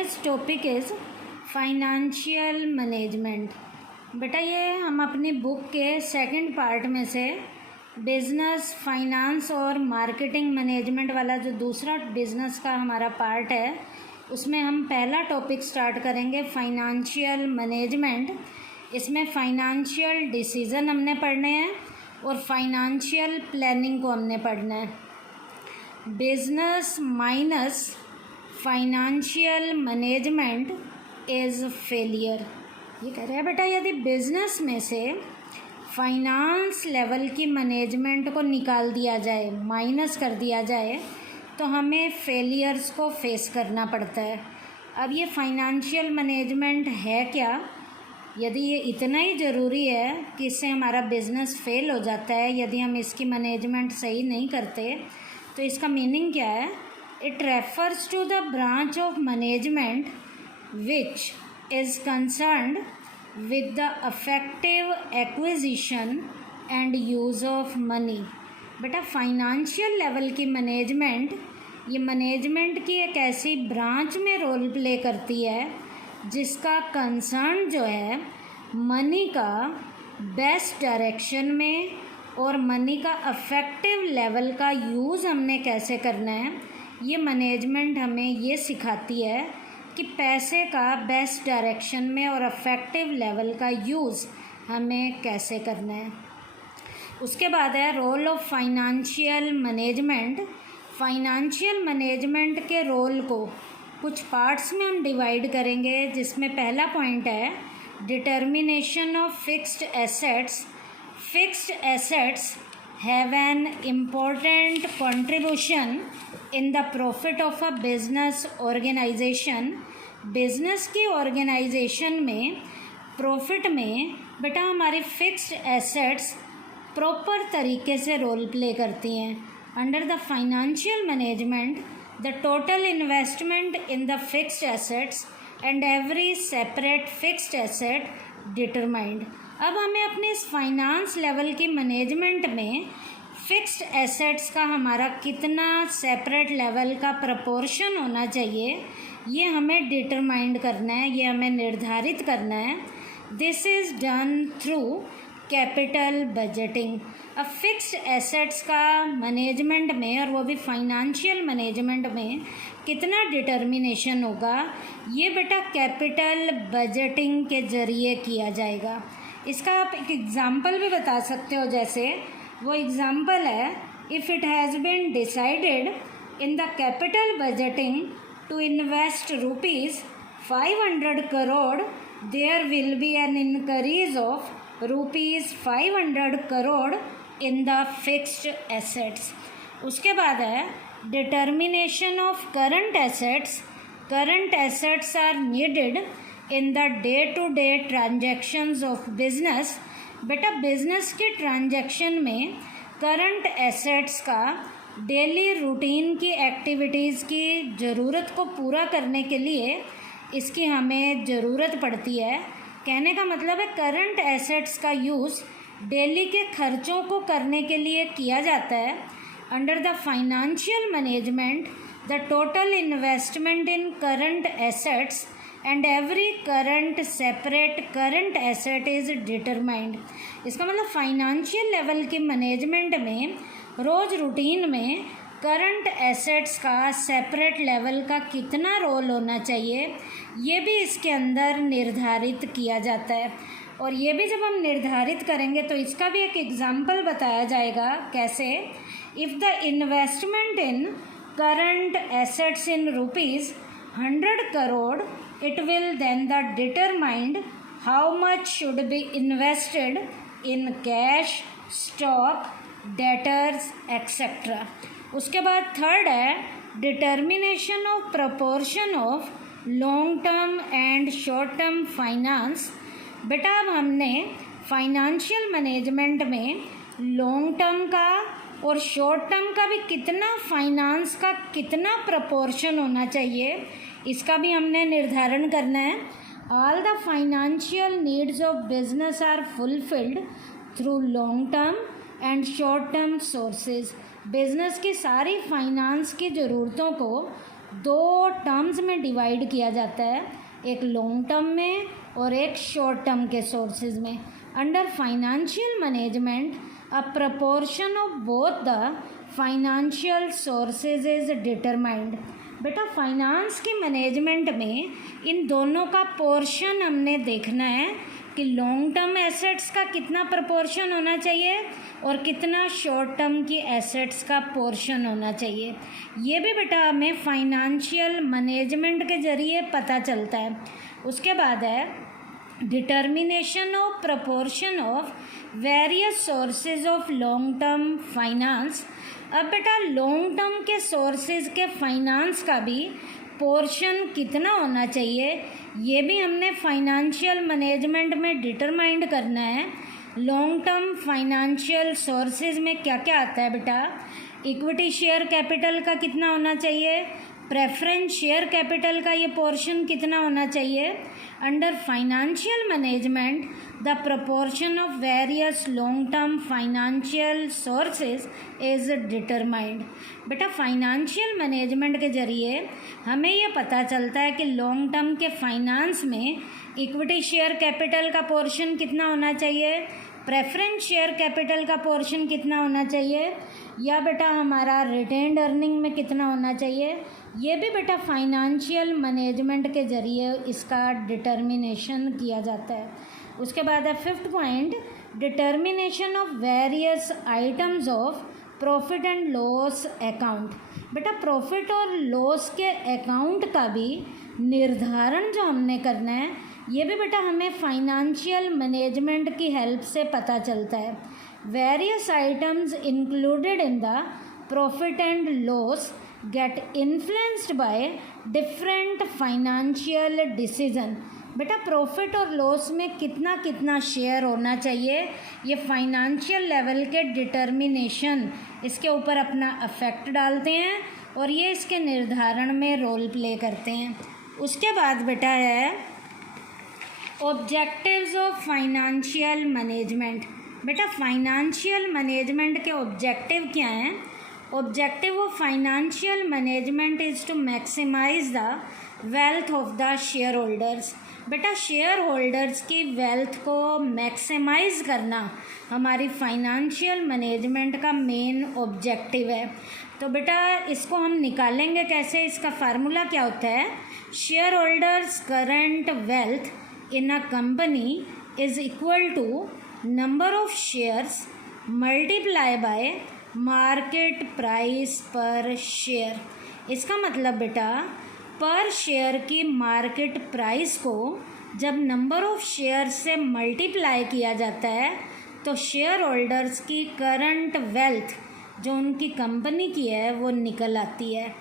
Today's topic is financial management. बेटा ये हम अपनी बुक के सेकंड पार्ट में से बिज़नेस फाइनेंस और मार्केटिंग मैनेजमेंट वाला जो दूसरा बिज़नेस का हमारा पार्ट है उसमें हम पहला टॉपिक स्टार्ट करेंगे फाइनेंशियल मैनेजमेंट। इसमें फाइनेंशियल डिसीज़न हमने पढ़ने हैं और फाइनेंशियल प्लानिंग को हमने पढ़ना है। Business minus financial management is failure. ये कह रहे हैं बेटा यदि बिजनेस में से फाइनेंस लेवल की मैनेजमेंट को निकाल दिया जाए, माइनस कर दिया जाए, तो हमें फेलियर्स को फेस करना पड़ता है। अब ये फाइनेंशियल मैनेजमेंट है क्या? यदि ये इतना ही ज़रूरी है कि इससे हमारा बिज़नेस फेल हो जाता है यदि हम इसकी मैनेजमेंट सही नहीं करते, तो इसका मीनिंग क्या है? It refers to the branch of management which is concerned with the effective acquisition and use of money. बेटा फाइनेंशियल लेवल की मैनेजमेंट, ये मैनेजमेंट की एक ऐसी ब्रांच में रोल प्ले करती है जिसका कंसर्न जो है मनी का बेस्ट डायरेक्शन में और मनी का अफेक्टिव लेवल का यूज़ हमने कैसे करना है, ये मैनेजमेंट हमें ये सिखाती है कि पैसे का बेस्ट डायरेक्शन में और अफेक्टिव लेवल का यूज़ हमें कैसे करना है। उसके बाद है role of financial management. Financial management के रोल को कुछ पार्ट्स में हम डिवाइड करेंगे, जिसमें पहला पॉइंट है determination of fixed assets. Fixed assets have an important contribution in the profit of a business organisation. Business की ऑर्गेनाइजेशन में प्रॉफिट में बेटा हमारी फिक्स्ड एसेट्स प्रॉपर तरीके से रोल प्ले करती हैं। Under the financial management the total investment in the fixed assets and every separate fixed asset determined. अब हमें अपने इस फाइनेंस लेवल की मैनेजमेंट में फिक्स्ड एसेट्स का हमारा कितना सेपरेट लेवल का प्रपोर्शन होना चाहिए, ये हमें डिटरमाइंड करना है, ये हमें निर्धारित करना है। This is done through capital budgeting. अब फिक्स्ड एसेट्स का मैनेजमेंट में और वो भी फाइनेंशियल मैनेजमेंट में कितना डिटर्मिनेशन होगा, ये बेटा कैपिटल बजटिंग के ज़रिए किया जाएगा। इसका आप एक एग्ज़ाम्पल भी बता सकते हो, जैसे वो एग्ज़ाम्पल है if it has been decided in the capital budgeting to invest ₹500 crore, there will be an increase of ₹500 crore in the fixed assets. उसके बाद है determination of current assets. Current assets are needed in the day to day transactions of business. बेटा business के transaction में current assets का daily routine की activities की ज़रूरत को पूरा करने के लिए इसकी हमें ज़रूरत पड़ती है। कहने का मतलब है करंट एसेट्स का यूज़ डेली के खर्चों को करने के लिए किया जाता है। Under the financial management the total investment in current assets and every current separate current asset is determined. इसका मतलब फाइनेंशियल लेवल की मैनेजमेंट में रोज़ रूटीन में करंट एसेट्स का सेपरेट लेवल का कितना रोल होना चाहिए, ये भी इसके अंदर निर्धारित किया जाता है। और ये भी जब हम निर्धारित करेंगे तो इसका भी एक एग्जाम्पल बताया जाएगा। कैसे? If the investment in current assets in ₹100 crore, it will then the determined how much should be invested in cash, stock, debtors, etc. उसके बाद थर्ड है determination of proportion of long term and short term finance. बेटा अब हमने financial management में long term का और short term का भी कितना फाइनेंस का कितना प्रपोर्शन होना चाहिए, इसका भी हमने निर्धारण करना है। All the financial needs of business are fulfilled through long term and short term sources. Business की सारी फाइनेंस की ज़रूरतों को दो टर्म्स में डिवाइड किया जाता है, एक लॉन्ग टर्म में और एक शॉर्ट टर्म के सोर्सेज में। Under financial management a proportion of both the financial sources is determined. बेटा फाइनेंस की मैनेजमेंट में इन दोनों का पोर्शन हमने देखना है कि लॉन्ग टर्म एसेट्स का कितना प्रपोर्शन होना चाहिए और कितना शॉर्ट टर्म की एसेट्स का पोर्शन होना चाहिए। ये भी बेटा हमें फाइनेंशियल मैनेजमेंट के ज़रिए पता चलता है। उसके बाद है determination of proportion of various sources of long term finance. अब बेटा लॉन्ग टर्म के सोर्सेज के फाइनेंस का भी पोर्शन कितना होना चाहिए ये भी हमने फाइनेंशियल मैनेजमेंट में डिटरमाइंड करना है। लॉन्ग टर्म फाइनेंशियल सोर्सेज में क्या क्या आता है बेटा? इक्विटी शेयर कैपिटल का कितना होना चाहिए, प्रेफरेंस शेयर कैपिटल का ये पोर्शन कितना होना चाहिए। Under financial management the proportion of various long term financial sources is determined. बेटा फाइनेंशियल मैनेजमेंट के ज़रिए हमें ये पता चलता है कि लॉन्ग टर्म के फाइनेंस में इक्विटी शेयर कैपिटल का पोर्शन कितना होना चाहिए, प्रेफरेंस शेयर कैपिटल का पोर्शन कितना होना चाहिए, या बेटा हमारा रिटेन्ड अर्निंग में कितना होना चाहिए। ये भी बेटा फाइनेंशियल मैनेजमेंट के ज़रिए इसका डिटर्मिनेशन किया जाता है। उसके बाद है fifth point, determination of various items of profit and loss account. बेटा प्रॉफिट और लॉस के अकाउंट का भी निर्धारण जो हमने करना है ये भी बेटा हमें फाइनेंशियल मैनेजमेंट की हेल्प से पता चलता है। Various items included in the profit and loss get influenced by different financial decision. बेटा प्रॉफिट और लॉस में कितना कितना शेयर होना चाहिए ये फाइनेंशियल लेवल के डिटर्मिनेशन इसके ऊपर अपना अफेक्ट डालते हैं और ये इसके निर्धारण में रोल प्ले करते हैं। उसके बाद बेटा है ऑब्जेक्टिव्स ऑफ फाइनेंशियल मैनेजमेंट। बेटा फाइनेंशियल मैनेजमेंट के ऑब्जेक्टिव क्या हैं? Objective of financial management is to maximise the wealth of the share holders. बेटा शेयर होल्डर्स की वेल्थ को मैक्सिमाइज करना हमारी फाइनेंशियल मैनेजमेंट का मेन ऑब्जेक्टिव है। तो बेटा इसको हम निकालेंगे कैसे, इसका फार्मूला क्या होता है? Share holders current wealth in a company is equal to number of shares multiply by market price per share। इसका मतलब बेटा पर शेयर की मार्केट प्राइस को जब नंबर ऑफ शेयर से मल्टीप्लाई किया जाता है तो शेयर होल्डर्स की करंट वेल्थ जो उनकी कंपनी की है वो निकल आती है।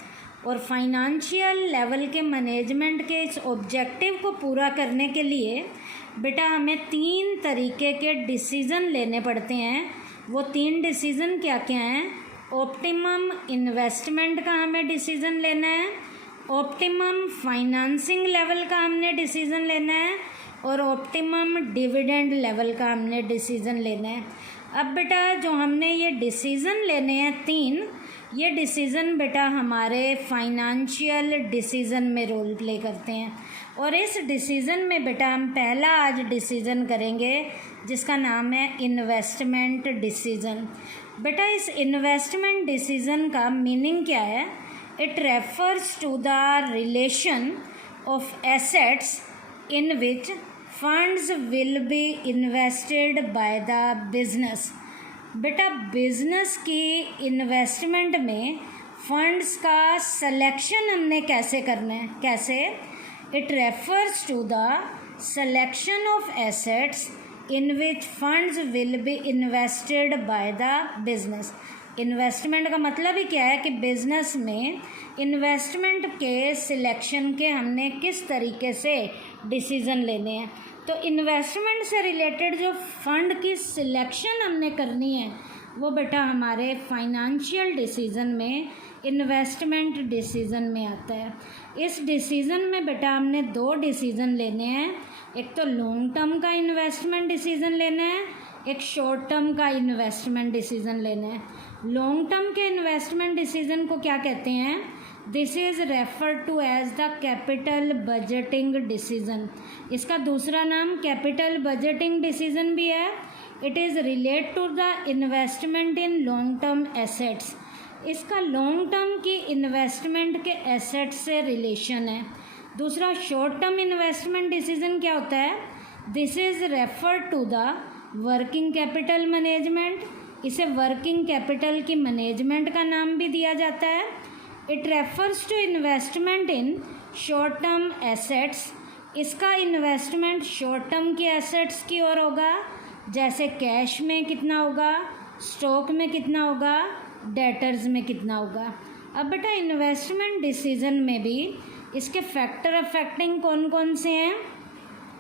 और फाइनेंशियल लेवल के मैनेजमेंट के इस ऑब्जेक्टिव को पूरा करने के लिए बेटा हमें 3 तरीके के डिसीज़न लेने पड़ते हैं। वो 3 डिसीज़न क्या क्या हैं? ऑप्टिमम इन्वेस्टमेंट का हमें डिसीज़न लेना है, ऑप्टिमम फाइनेंसिंग लेवल का हमने डिसीज़न लेना है और ऑप्टिमम डिविडेंड लेवल का हमने डिसीज़न लेना है। अब बेटा जो हमने ये डिसीज़न लेने हैं 3, ये डिसीज़न बेटा हमारे फाइनेंशियल डिसीज़न में रोल प्ले करते हैं। और इस डिसीज़न में बेटा हम पहला आज डिसीज़न करेंगे जिसका नाम है इन्वेस्टमेंट डिसीज़न। बेटा इस इन्वेस्टमेंट डिसीज़न का मीनिंग क्या है? It refers to the relation of assets in which funds will be invested by the business. बेटा बिजनेस की इन्वेस्टमेंट में फंड्स का सिलेक्शन हमने कैसे करना है? कैसे? It refers to the selection of assets in which funds will be invested by the business. Investment का मतलब ही क्या है कि बिजनेस में इन्वेस्टमेंट के सिलेक्शन के हमने किस तरीके से डिसीज़न लेने हैं। तो इन्वेस्टमेंट से रिलेटेड जो फंड की सिलेक्शन हमने करनी है वो बेटा हमारे फाइनेंशियल डिसीज़न में इन्वेस्टमेंट डिसीज़न में आता है। इस डिसीज़न में बेटा हमने 2 डिसीज़न लेने हैं, एक तो लॉन्ग टर्म का इन्वेस्टमेंट डिसीज़न लेना है, एक शॉर्ट टर्म का इन्वेस्टमेंट डिसीज़न लेना है। लॉन्ग टर्म के इन्वेस्टमेंट डिसीज़न को क्या कहते हैं? This is referred to as the capital budgeting decision. इसका दूसरा नाम कैपिटल बजटिंग डिसीजन भी है। It is relate to the investment in long term assets. इसका लॉन्ग टर्म की इन्वेस्टमेंट के एसेट्स से रिलेशन है। दूसरा शॉर्ट टर्म इन्वेस्टमेंट डिसीजन क्या होता है? This is referred to the working capital management. इसे वर्किंग कैपिटल की मैनेजमेंट का नाम भी दिया जाता है। It refers to investment in short term assets. इसका इन्वेस्टमेंट शॉर्ट टर्म की एसेट्स की ओर होगा, जैसे कैश में कितना होगा, स्टॉक में कितना होगा, डेटर्स में कितना होगा। अब बेटा इन्वेस्टमेंट डिसीजन में भी इसके फैक्टर अफेक्टिंग कौन कौन से हैं?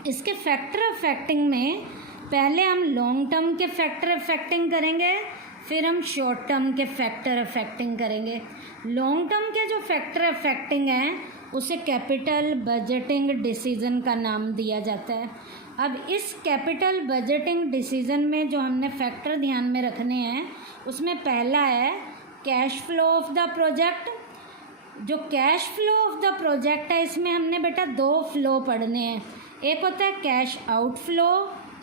इसके फैक्टर अफेक्टिंग में पहले हम लॉन्ग टर्म के फैक्टर अफेक्टिंग करेंगे, फिर हम शॉर्ट टर्म के फैक्टर अफेक्टिंग करेंगे। लॉन्ग टर्म के जो फैक्टर अफेक्टिंग हैं उसे कैपिटल बजटिंग डिसीजन का नाम दिया जाता है। अब इस कैपिटल बजटिंग डिसीजन में जो हमने फैक्टर ध्यान में रखने हैं उसमें पहला है cash flow of the project. जो cash flow of the project है इसमें हमने बेटा दो फ्लो पढ़ने हैं। एक होता है कैश आउटफ्लो,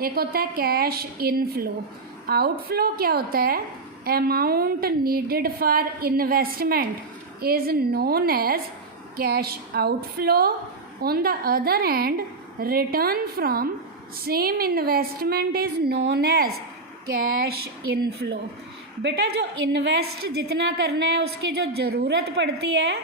एक होता है कैश इनफ्लो। आउटफ्लो क्या होता है? Amount needed for investment is known as cash outflow. On the other hand return from same investment is known as cash inflow. बेटा जो इन्वेस्ट जितना करना है उसकी जो ज़रूरत पड़ती है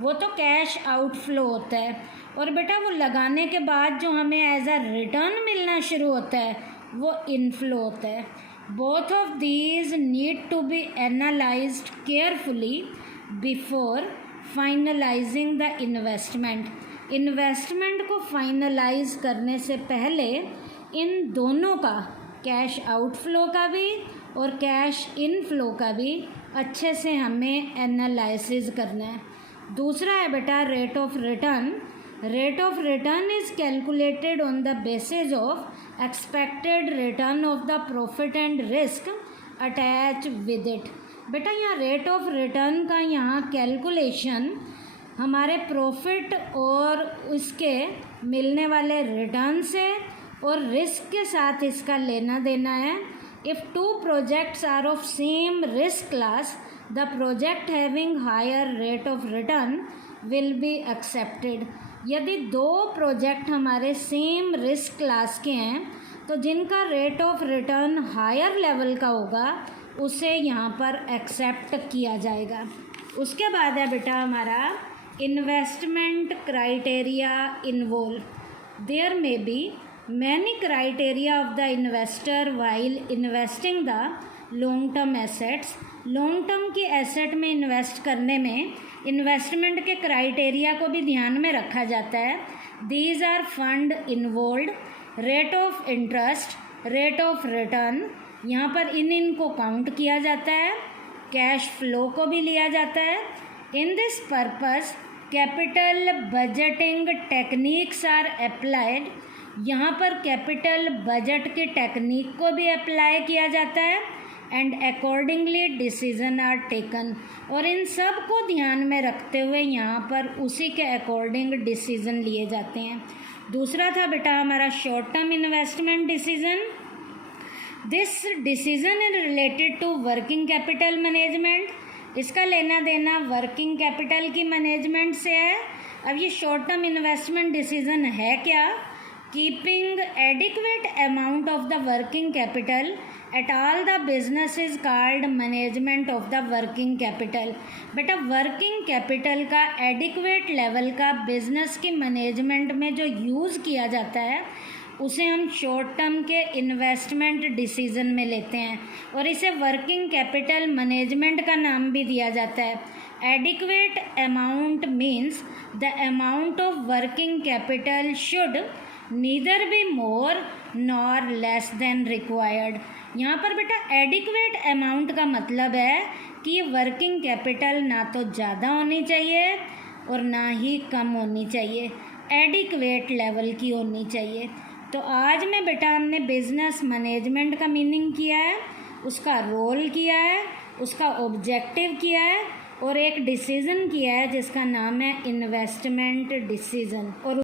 वो तो कैश आउटफ्लो होता है, और बेटा वो लगाने के बाद जो हमें एज अ रिटर्न मिलना शुरू होता है वो इनफ्लो होता है। Both of these need to be analysed carefully before finalising the investment. Investment को फाइनलाइज करने से पहले इन दोनों का, कैश आउटफ्लो का भी और कैश इनफ्लो का भी अच्छे से हमें एनालिसिस करना है। दूसरा है बेटा rate of return. Rate of return is calculated on the basis of expected return of the profit and risk attach with it. बेटा यहाँ रेट ऑफ रिटर्न का यहाँ कैलकुलेशन हमारे प्रॉफिट और उसके मिलने वाले रिटर्न से और रिस्क के साथ इसका लेना देना है। If two projects are of same risk class the project having higher rate of return will be accepted. यदि दो प्रोजेक्ट हमारे सेम रिस्क क्लास के हैं तो जिनका rate of return higher level का होगा उसे यहाँ पर एक्सेप्ट किया जाएगा। उसके बाद है बेटा हमारा investment criteria involve. There may be many criteria of the investor while investing the long term assets. Long term की एसेट में इन्वेस्ट करने में इन्वेस्टमेंट के क्राइटेरिया को भी ध्यान में रखा जाता है। These are fund involve, rate of interest, rate of return, यहाँ पर इनको काउंट किया जाता है। कैश फ्लो को भी लिया जाता है। In this purpose capital budgeting techniques are applied. यहाँ पर कैपिटल बजट की टेक्निक को भी अप्लाई किया जाता है and accordingly decision are taken. और इन सब को ध्यान में रखते हुए यहाँ पर उसी के अकॉर्डिंग डिसीजन लिए जाते हैं। दूसरा था बेटा हमारा short term investment decision. This decision is related to working capital management. इसका लेना देना वर्किंग कैपिटल की मैनेजमेंट से है। अब ये शॉर्ट टर्म इन्वेस्टमेंट डिसीजन है क्या? Keeping adequate amount of the working capital at all the business is called management of the working capital. बेटा वर्किंग कैपिटल का एडिक्वेट लेवल का बिजनेस की मैनेजमेंट में जो यूज़ किया जाता है उसे हम शॉर्ट टर्म के इन्वेस्टमेंट डिसीजन में लेते हैं और इसे वर्किंग कैपिटल मैनेजमेंट का नाम भी दिया जाता है। Adequate amount means the amount of working capital should neither be more nor less than required. यहाँ पर बेटा एडिक्वेट अमाउंट का मतलब है कि ये वर्किंग कैपिटल ना तो ज़्यादा होनी चाहिए और ना ही कम होनी चाहिए, एडिक्वेट लेवल की होनी चाहिए। तो आज में बेटा हमने बिजनेस मैनेजमेंट का मीनिंग किया है, उसका रोल किया है, उसका ऑब्जेक्टिव किया है और एक डिसीज़न किया है जिसका नाम है इन्वेस्टमेंट डिसीज़न। और